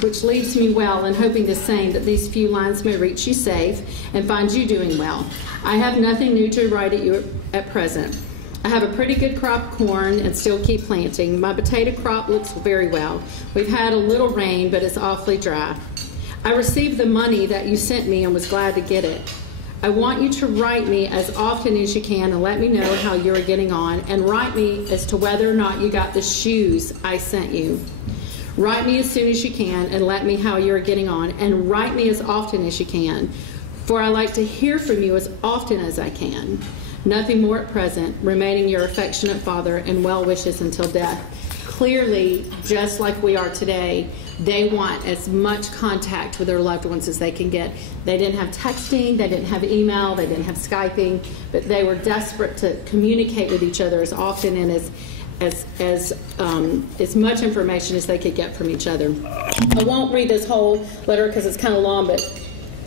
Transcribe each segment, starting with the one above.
lines, which leaves me well and hoping the same, that these few lines may reach you safe and find you doing well. I have nothing new to write at you at present. I have a pretty good crop of corn and still keep planting. My potato crop looks very well. We've had a little rain, but it's awfully dry. I received the money that you sent me and was glad to get it. I want you to write me as often as you can and let me know how you're getting on, and write me as to whether or not you got the shoes I sent you. Write me as soon as you can and let me how you're getting on, and write me as often as you can, for I like to hear from you as often as I can. Nothing more at present, remaining your affectionate father and well wishes until death. Clearly, just like we are today, they want as much contact with their loved ones as they can get. They didn't have texting, they didn't have email, they didn't have Skyping, but they were desperate to communicate with each other as often and as much information as they could get from each other. I won't read this whole letter because it's kind of long, but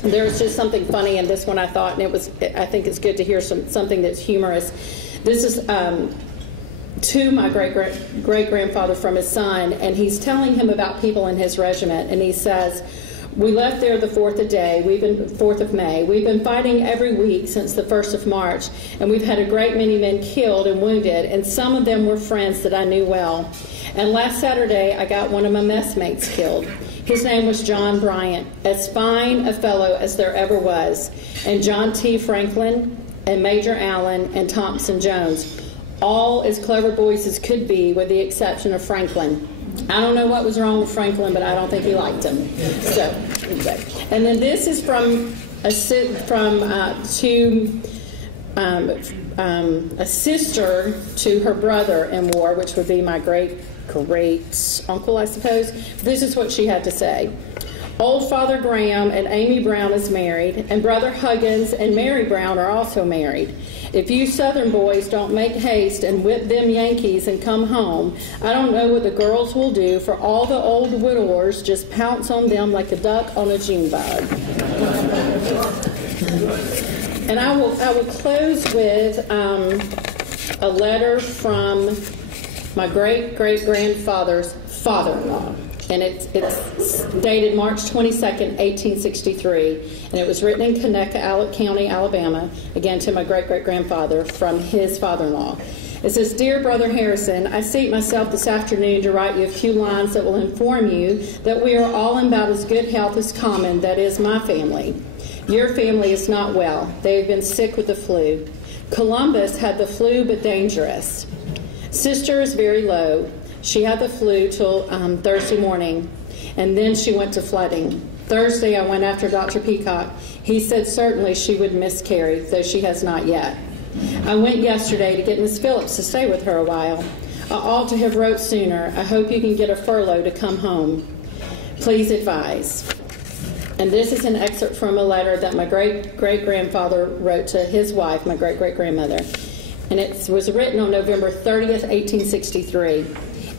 there's just something funny in this one, I thought, and I think it's good to hear something that's humorous. This is to my great-grandfather from his son, and he's telling him about people in his regiment, and he says, "We left there the 4th of May. We've been fighting every week since the 1st of March, and we've had a great many men killed and wounded, and some of them were friends that I knew well. And last Saturday, I got one of my messmates killed. His name was John Bryant, as fine a fellow as there ever was, and John T. Franklin, and Major Allen, and Thompson Jones, all as clever boys as could be, with the exception of Franklin. I don't know what was wrong with Franklin, but I don't think he liked him." So, anyway. And then this is from a sister to her brother in war, which would be my great uncle, I suppose. This is what she had to say. "Old Father Graham and Amy Brown is married, and Brother Huggins and Mary Brown are also married. If you Southern boys don't make haste and whip them Yankees and come home, I don't know what the girls will do, for all the old widowers just pounce on them like a duck on a June bug." And I will close with a letter from my great-great-grandfather's father-in-law. And it's dated March 22nd, 1863, and it was written in Conecuh County, Alabama, again to my great-great-grandfather from his father-in-law. It says, "Dear Brother Harrison, I seat myself this afternoon to write you a few lines that will inform you that we are all in about as good health as common, that is, my family. Your family is not well. They have been sick with the flu. Columbus had the flu, but dangerous. Sister is very low. She had the flu till Thursday morning, and then she went to flooding. Thursday I went after Dr. Peacock. He said certainly she would miscarry, though she has not yet. I went yesterday to get Miss Phillips to stay with her a while. I ought to have wrote sooner. I hope you can get a furlough to come home. Please advise." And this is an excerpt from a letter that my great-great-grandfather wrote to his wife, my great-great-grandmother. And it was written on November 30th, 1863.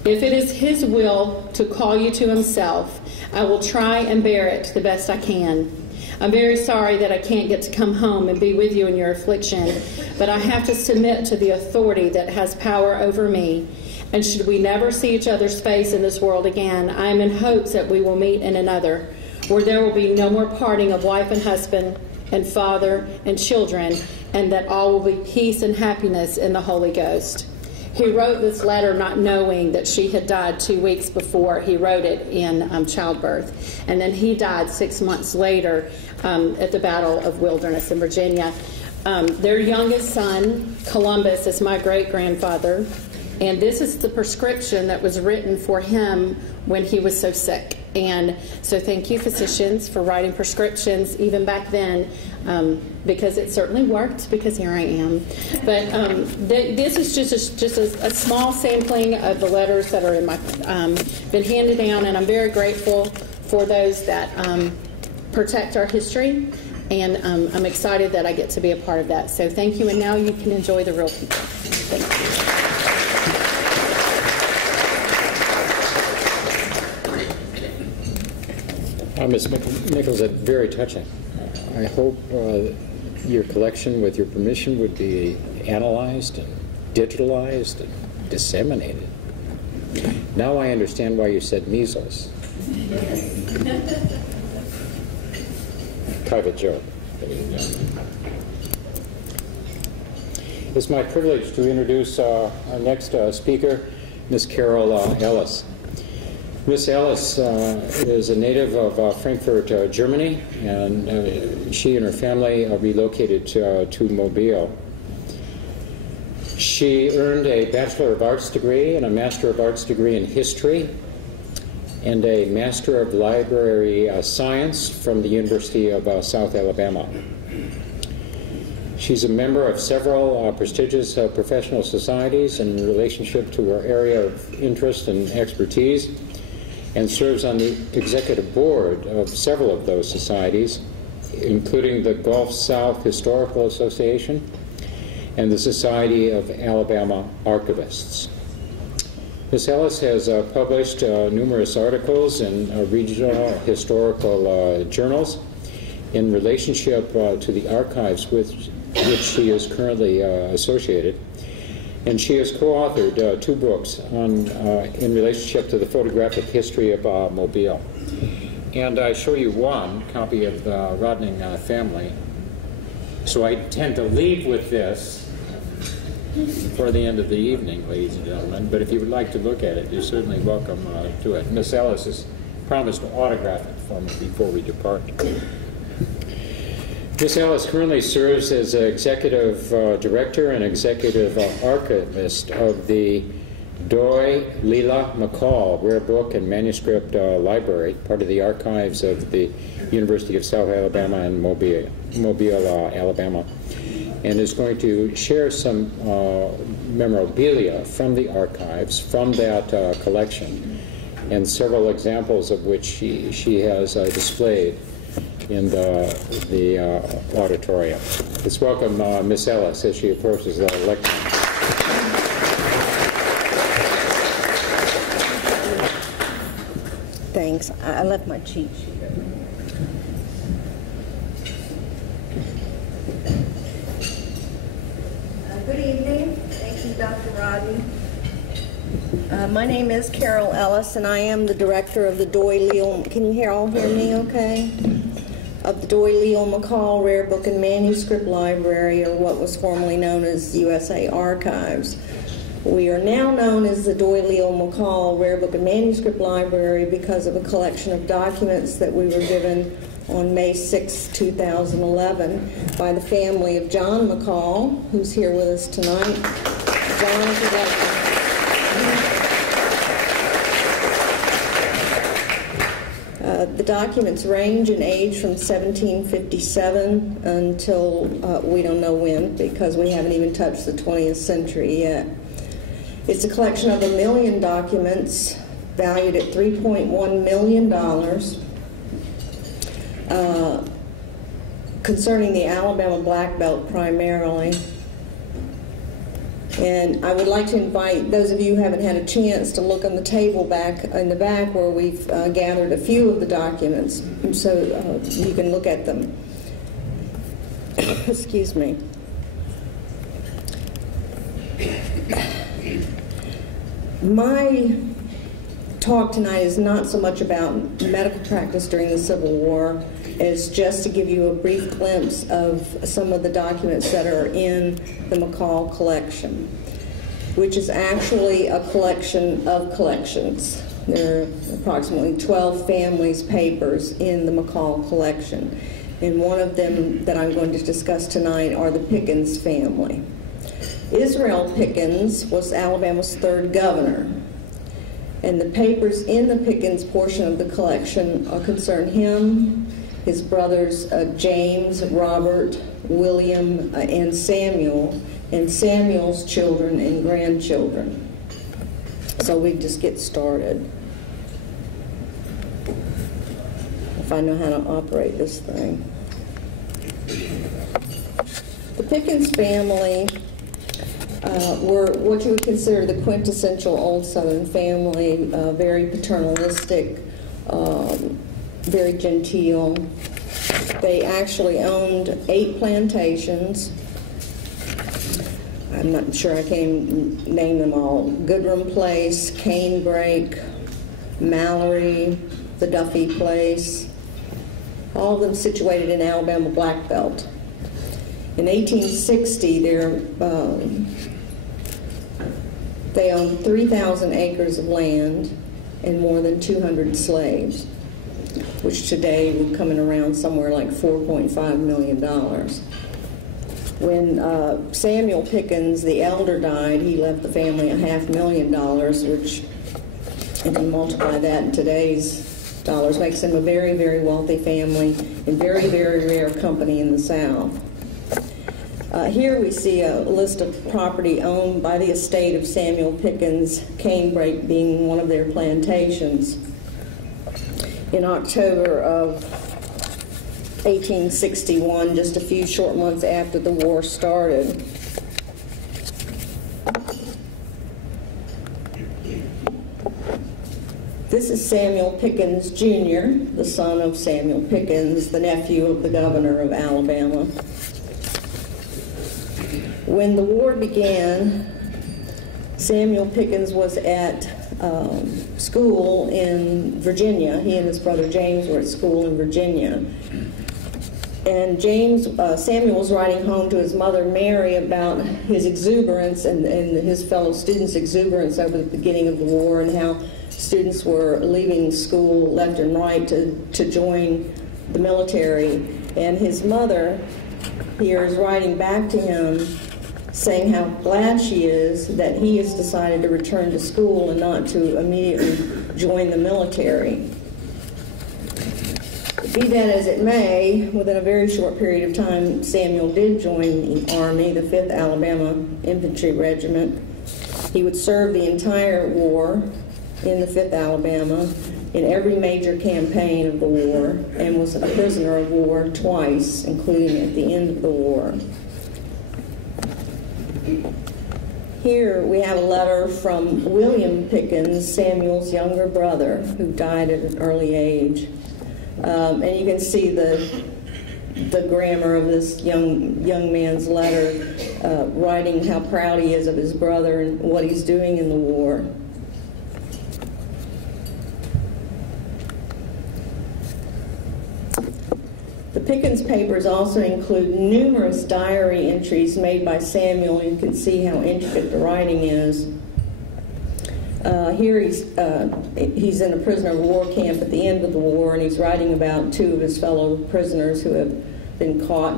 "If it is his will to call you to himself, I will try and bear it the best I can. I'm very sorry that I can't get to come home and be with you in your affliction, but I have to submit to the authority that has power over me. And should we never see each other's face in this world again, I am in hopes that we will meet in another, where there will be no more parting of wife and husband and father and children, and that all will be peace and happiness in the Holy Ghost." He wrote this letter not knowing that she had died 2 weeks before. He wrote it in childbirth. And then he died 6 months later at the Battle of Wilderness in Virginia. Their youngest son, Columbus, is my great-grandfather. And this is the prescription that was written for him when he was so sick. And so thank you, physicians, for writing prescriptions even back then, because it certainly worked, because here I am. But this is just a small sampling of the letters that are in my been handed down, and I'm very grateful for those that protect our history, and I'm excited that I get to be a part of that. So thank you, and now you can enjoy the real people. Thank you. Ms. Nichols, that's very touching. I hope your collection, with your permission, would be analyzed and digitalized and disseminated. Now I understand why you said measles. Private joke. It's my privilege to introduce our next speaker, Ms. Carol Ellis. Ms. Ellis is a native of Frankfurt, Germany, and she and her family relocated to Mobile. She earned a Bachelor of Arts degree and a Master of Arts degree in History and a Master of Library Science from the University of South Alabama. She's a member of several prestigious professional societies in relationship to her area of interest and expertise, and serves on the executive board of several of those societies, including the Gulf South Historical Association and the Society of Alabama Archivists. Ms. Ellis has published numerous articles in regional historical journals in relationship to the archives with which she is currently associated. And she has co-authored 2 books on, in relationship to the photographic history of Mobile. And I show you one copy of the Rodning family. So I tend to leave with this for the end of the evening, ladies and gentlemen. But if you would like to look at it, you're certainly welcome to it. Miss Ellis has promised to autograph it for me before we depart. Ms. Ellis currently serves as Executive Director and Executive Archivist of the Doy Leila McCall Rare Book and Manuscript Library, part of the archives of the University of South Alabama in Mobile, Alabama, and is going to share some memorabilia from the archives, from that collection, and several examples of which she has displayed in the auditorium. Let's welcome Miss Ellis as she approaches the lectern. Thanks. I left my cheat sheet. Good evening. Thank you, Dr. Rodney. My name is Carol Ellis, and I am the director of the Doy Leila. Can you all hear me okay? Of the Doy Leila McCall Rare Book and Manuscript Library, or what was formerly known as USA Archives. We are now known as the Doy Leila McCall Rare Book and Manuscript Library because of a collection of documents that we were given on May 6, 2011 by the family of John McCall, who's here with us tonight. John, if you'd like to. The documents range in age from 1757 until we don't know when, because we haven't even touched the 20th century yet. It's a collection of 1 million documents valued at $3.1 million concerning the Alabama Black Belt primarily. And I would like to invite those of you who haven't had a chance to look on the table back in the back where we've gathered a few of the documents, so you can look at them. Excuse me. My talk tonight is not so much about medical practice during the Civil War as just to give you a brief glimpse of some of the documents that are in the McCall collection, which is actually a collection of collections. There are approximately 12 families' papers in the McCall collection, and one of them that I'm going to discuss tonight are the Pickens family. Israel Pickens was Alabama's 3rd governor, and the papers in the Pickens portion of the collection concern him, his brothers James, Robert, William, and Samuel's children and grandchildren. So we just get started. If I know how to operate this thing. The Pickens family were what you would consider the quintessential old Southern family, very paternalistic, very genteel. They actually owned 8 plantations. I'm not sure I can name them all. Goodrum Place, Canebrake, Mallory, the Duffy Place, all of them situated in Alabama Black Belt. In 1860, they owned 3,000 acres of land and more than 200 slaves, which today would come in around somewhere like $4.5 million. When Samuel Pickens, the elder, died, he left the family $500,000, which, if you multiply that in today's dollars, makes them a very, very wealthy family and very, very rare company in the South. Here we see a list of property owned by the estate of Samuel Pickens, Canebrake being one of their plantations. In October of 1861, just a few short months after the war started, this is Samuel Pickens Jr., the son of Samuel Pickens, the nephew of the governor of Alabama. When the war began, Samuel Pickens was at school in Virginia. He and his brother James were at school in Virginia. And Samuel was writing home to his mother Mary about his exuberance and his fellow students' exuberance over the beginning of the war, and how students were leaving school left and right to join the military. And his mother here is writing back to him saying how glad she is that he has decided to return to school and not to immediately join the military. Be that as it may, within a very short period of time, Samuel did join the Army, the 5th Alabama Infantry Regiment. He would serve the entire war in the 5th Alabama, in every major campaign of the war, and was a prisoner of war twice, including at the end of the war. Here we have a letter from William Pickens, Samuel's younger brother, who died at an early age. And you can see the grammar of this young man's letter, writing how proud he is of his brother and what he's doing in the war. The Pickens papers also include numerous diary entries made by Samuel. You can see how intricate the writing is. Here he's in a prisoner of war camp at the end of the war, and he's writing about two of his fellow prisoners who have been caught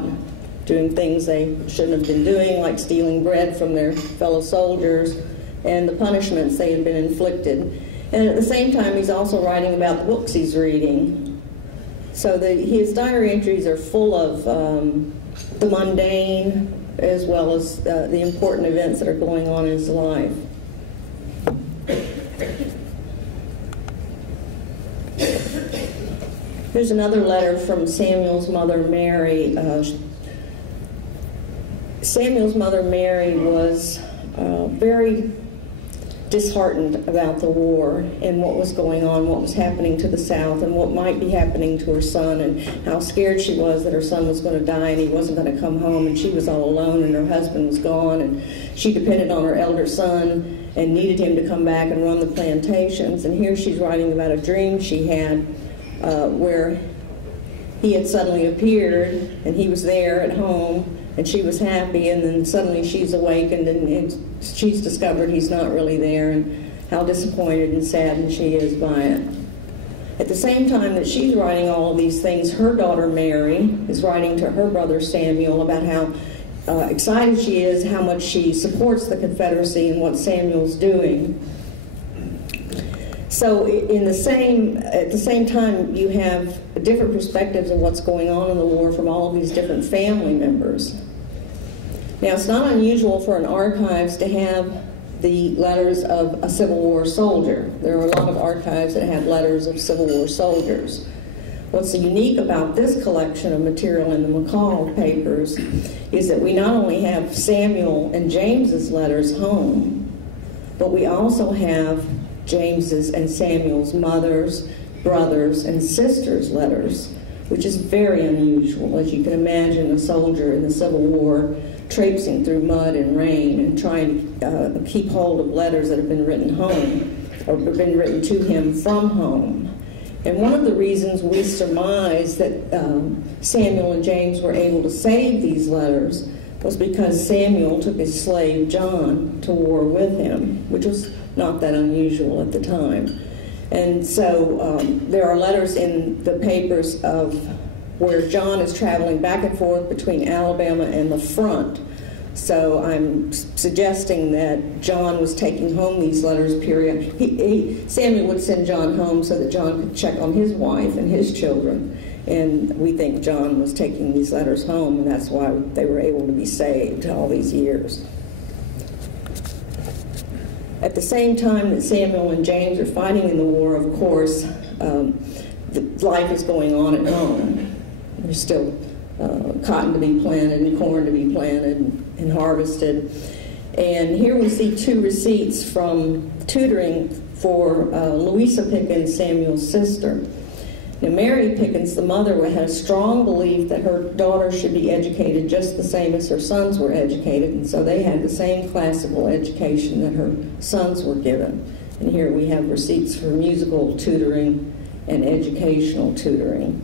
doing things they shouldn't have been doing, like stealing bread from their fellow soldiers, and the punishments they had been inflicted. And at the same time, he's also writing about the books he's reading. So his diary entries are full of the mundane as well as the important events that are going on in his life. Here's another letter from Samuel's mother, Mary. Samuel's mother, Mary, was very disheartened about the war and what was going on, what was happening to the South, and what might be happening to her son, and how scared she was that her son was going to die and he wasn't going to come home, and she was all alone and her husband was gone, and she depended on her elder son and needed him to come back and run the plantations. And here she's writing about a dream she had where he had suddenly appeared and he was there at home and she was happy, and then suddenly she's awakened and she's discovered he's not really there, and how disappointed and saddened she is by it. At the same time that she's writing all of these things, her daughter Mary is writing to her brother Samuel about how excited she is, how much she supports the Confederacy and what Samuel's doing. So at the same time, you have different perspectives of what's going on in the war from all of these different family members. Now, it's not unusual for an archives to have the letters of a Civil War soldier. There are a lot of archives that have letters of Civil War soldiers. What's unique about this collection of material in the McCall papers is that we not only have Samuel and James's letters home, but we also have James's and Samuel's mothers, brothers, and sisters' letters, which is very unusual. As you can imagine, a soldier in the Civil War traipsing through mud and rain and trying to keep hold of letters that have been written home or been written to him from home. And one of the reasons we surmise that Samuel and James were able to save these letters was because Samuel took his slave John to war with him, which was not that unusual at the time. And so there are letters in the papers of where John is traveling back and forth between Alabama and the front. So I'm suggesting that John was taking home these letters, period. Samuel would send John home so that John could check on his wife and his children. And we think John was taking these letters home, and that's why they were able to be saved all these years. At the same time that Samuel and James are fighting in the war, of course, life is going on at home. There's still cotton to be planted and corn to be planted and harvested. And here we see two receipts from tutoring for Louisa Pickens, Samuel's sister. Now, Mary Pickens, the mother, had a strong belief that her daughter should be educated just the same as her sons were educated, and so they had the same classical education that her sons were given. And here we have receipts for musical tutoring and educational tutoring.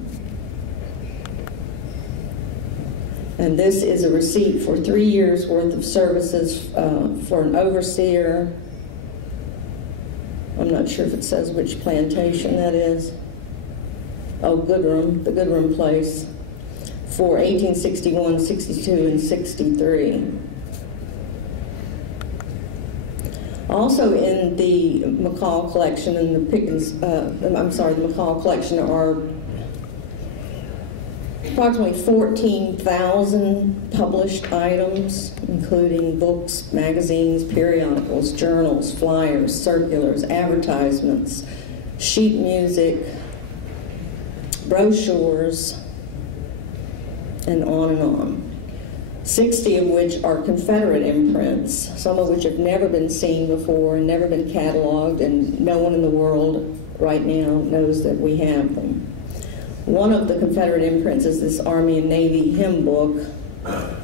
And this is a receipt for 3 years' worth of services for an overseer. I'm not sure if it says which plantation that is. Oh, Goodrum, the Goodrum place, for 1861, 62, and 63. Also in the McCall collection and the Pickens, the McCall collection are approximately 14,000 published items, including books, magazines, periodicals, journals, flyers, circulars, advertisements, sheet music, brochures, and on. 60 of which are Confederate imprints, some of which have never been seen before and never been cataloged, and no one in the world right now knows that we have them. One of the Confederate imprints is this Army and Navy hymn book,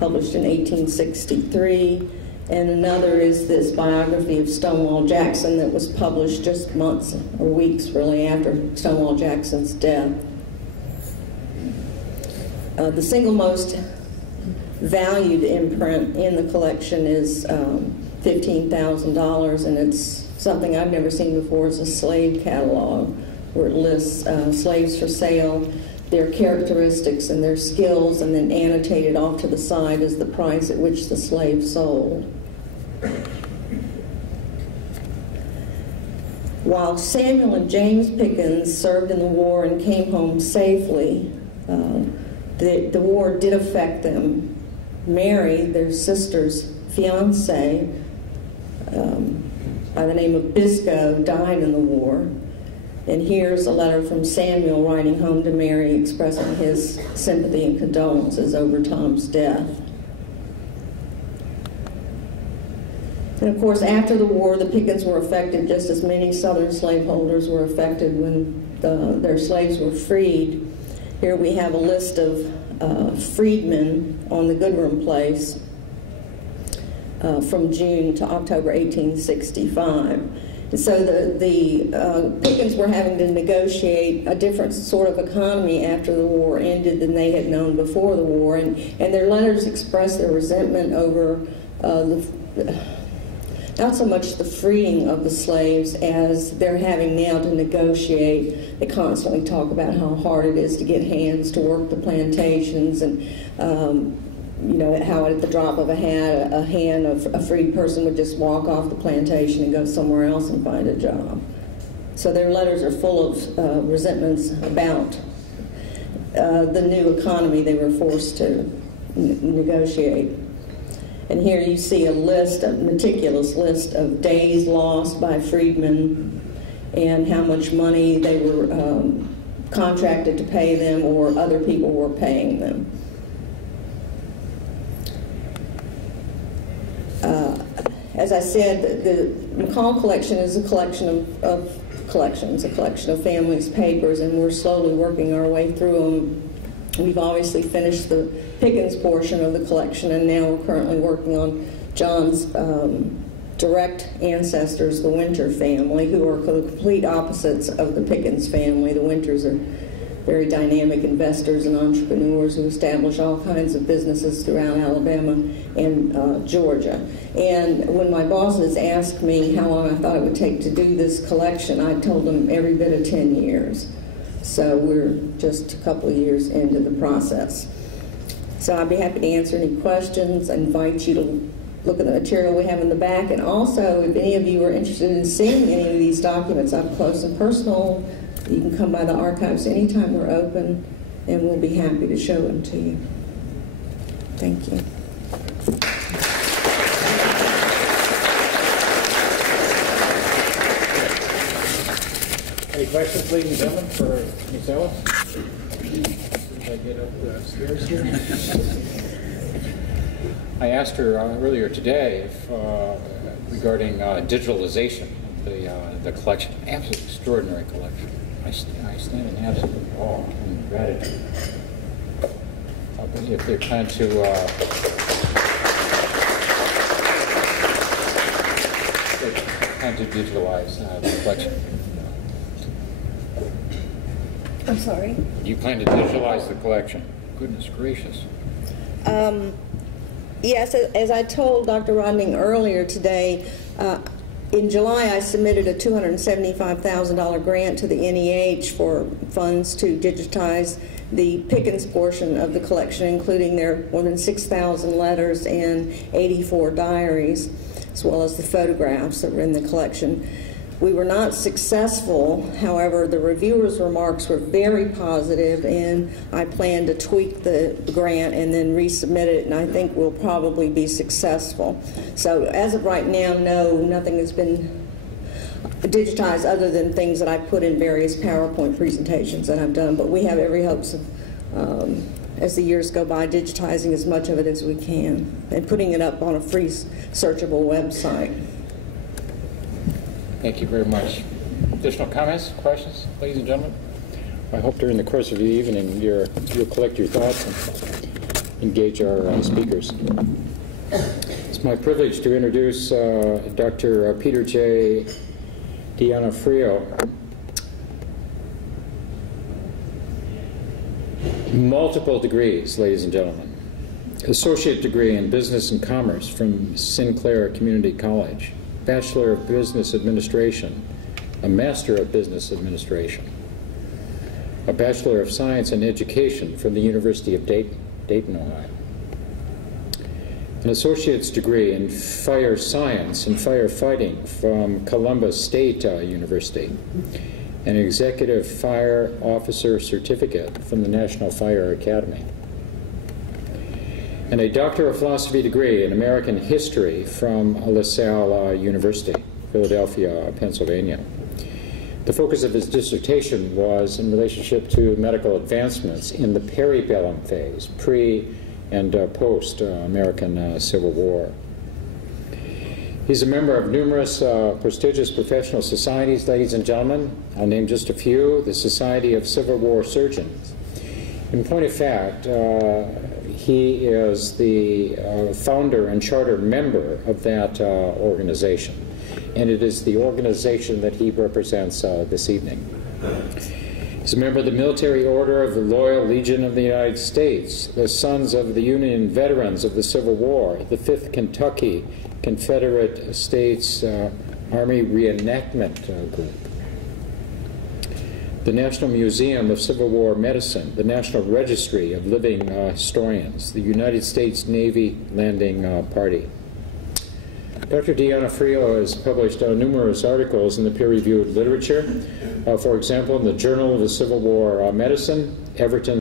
published in 1863, and another is this biography of Stonewall Jackson that was published just months or weeks really after Stonewall Jackson's death. The single most valued imprint in the collection is $15,000, and it's something I've never seen before. It's a slave catalog where it lists slaves for sale, their characteristics and their skills, and then annotated off to the side is the price at which the slave sold. While Samuel and James Pickens served in the war and came home safely, the war did affect them. Mary, their sister's fiance, by the name of Biscoe, died in the war. And here's a letter from Samuel writing home to Mary expressing his sympathy and condolences over Tom's death. And of course, after the war, the Pickens were affected just as many Southern slaveholders were affected when their slaves were freed. Here we have a list of freedmen on the Goodrum place from June to October 1865. And so the Pickens were having to negotiate a different sort of economy after the war ended than they had known before the war, and their letters expressed their resentment over not so much the freeing of the slaves as they're having now to negotiate. They constantly talk about how hard it is to get hands to work the plantations, and you know, how at the drop of a hat, a freed person would just walk off the plantation and go somewhere else and find a job. So their letters are full of resentments about the new economy they were forced to negotiate. And here you see a meticulous list of days lost by freedmen and how much money they were contracted to pay them or other people were paying them. As I said, the McCall collection is a collection of collections, a collection of families' papers, and we're slowly working our way through them. We've obviously finished the Pickens portion of the collection, and now we're currently working on John's direct ancestors, the Winter family, who are the complete opposites of the Pickens family. The Winters are very dynamic investors and entrepreneurs who establish all kinds of businesses throughout Alabama and Georgia. And when my bosses asked me how long I thought it would take to do this collection, I told them every bit of 10 years. So we're just a couple of years into the process. So I'd be happy to answer any questions. I invite you to look at the material we have in the back. And also, if any of you are interested in seeing any of these documents up close and personal, you can come by the archives anytime we're open, and we'll be happy to show them to you. Thank you. Any questions, ladies and gentlemen, for Ms. Ellis? Should I get up the stairs here? I asked her earlier today if, regarding digitalization of the collection. Absolutely extraordinary collection. I stand in absolute awe and gratitude. But if they plan to digitalize the collection. I'm sorry? You plan to digitalize the collection? Goodness gracious. Yes, as I told Dr. Rodning earlier today, in July I submitted a $275,000 grant to the NEH for funds to digitize the Pickens portion of the collection, including their more than 6,000 letters and 84 diaries, as well as the photographs that were in the collection. We were not successful. However, the reviewers' remarks were very positive, and I plan to tweak the grant and then resubmit it, and I think we'll probably be successful. So as of right now, no, nothing has been digitized other than things that I put in various PowerPoint presentations that I've done, but we have every hopes of, as the years go by, digitizing as much of it as we can and putting it up on a free searchable website. Thank you very much. Additional comments, questions, ladies and gentlemen? I hope during the course of the evening you'll collect your thoughts and engage our speakers. It's my privilege to introduce Dr. Peter J. D'Onofrio. Multiple degrees, ladies and gentlemen. Associate degree in Business and Commerce from Sinclair Community College. Bachelor of Business Administration, a Master of Business Administration, a Bachelor of Science in Education from the University of Dayton, Ohio, an Associate's degree in Fire Science and Firefighting from Columbus State University, an Executive Fire Officer Certificate from the National Fire Academy, and a Doctor of Philosophy degree in American History from LaSalle University, Philadelphia, Pennsylvania. The focus of his dissertation was in relationship to medical advancements in the peribellum phase, pre- and post-American Civil War. He's a member of numerous prestigious professional societies, ladies and gentlemen. I'll name just a few. The Society of Civil War Surgeons. In point of fact, he is the founder and charter member of that organization, and it is the organization that he represents this evening. He's a member of the Military Order of the Loyal Legion of the United States, the Sons of the Union Veterans of the Civil War, the 5th Kentucky Confederate States Army Reenactment Group, the National Museum of Civil War Medicine, the National Registry of Living Historians, the United States Navy Landing Party. Dr. D'Onofrio has published numerous articles in the peer-reviewed literature, for example, in the Journal of the Civil War Medicine, Everton